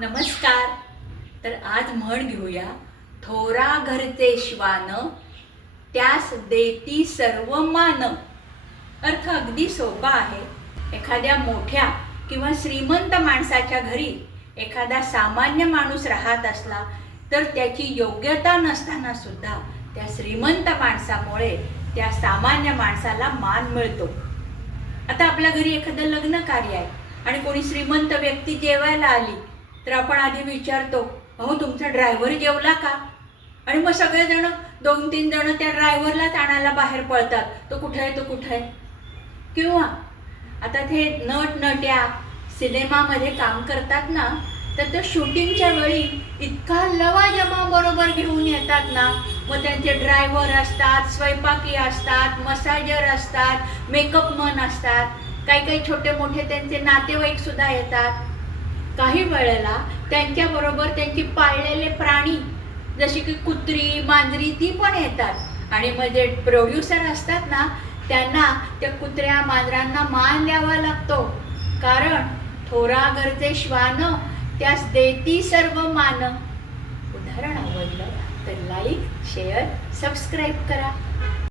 नमस्कार. तर आज म्हण घेऊया. थोरा घरचे श्वान त्यास देती सर्व मान. अर्थ अगदी सोपा आहे. एखाद्या मोठ्या किंवा श्रीमंत माणसाच्या घरी एखादा सामान्य माणूस राहत असला तर त्याची योग्यता नसताना सुद्धा त्या श्रीमंत माणसामुळे त्या सामान्य माणसाला मान मिळतो. आता आपल्या घरी एखादं लग्न कार्य आहे आणि कोणी श्रीमंत व्यक्ती जेवायला आली तर आपण आधी विचारतो अहो तुमचा ड्रायव्हर जेवला का? आणि मग सगळेजण दोन तीन जण त्या ड्रायव्हरलाच आणायला बाहेर पळतात. तो कुठं आहे? तो कुठं आहे? किंवा आता ते नट नट्या सिनेमामध्ये काम करतात ना तर ते शूटिंगच्या वेळी इतका लवाजमा बरोबर घेऊन येतात ना. मग त्यांचे ड्रायव्हर असतात स्वयंपाकी असतात मसाजर असतात मेकअप मन असतात. काही काही छोटे मोठे त्यांचे नातेवाईकसुद्धा येतात. वेळेला त्यांच्याबरोबर त्यांची पाळलेले प्राणी जशी की कुत्री मांजरी ती पण येतात. आणि मग जे प्रोड्युसर असतात ना त्यांना त्या कुत्र्या मांजरांना मान द्यावा लागतो. कारण थोरा घरचे श्वान त्यास देती सर्व मान. उदाहरण आवडलं तर लाईक शेअर सबस्क्राईब करा.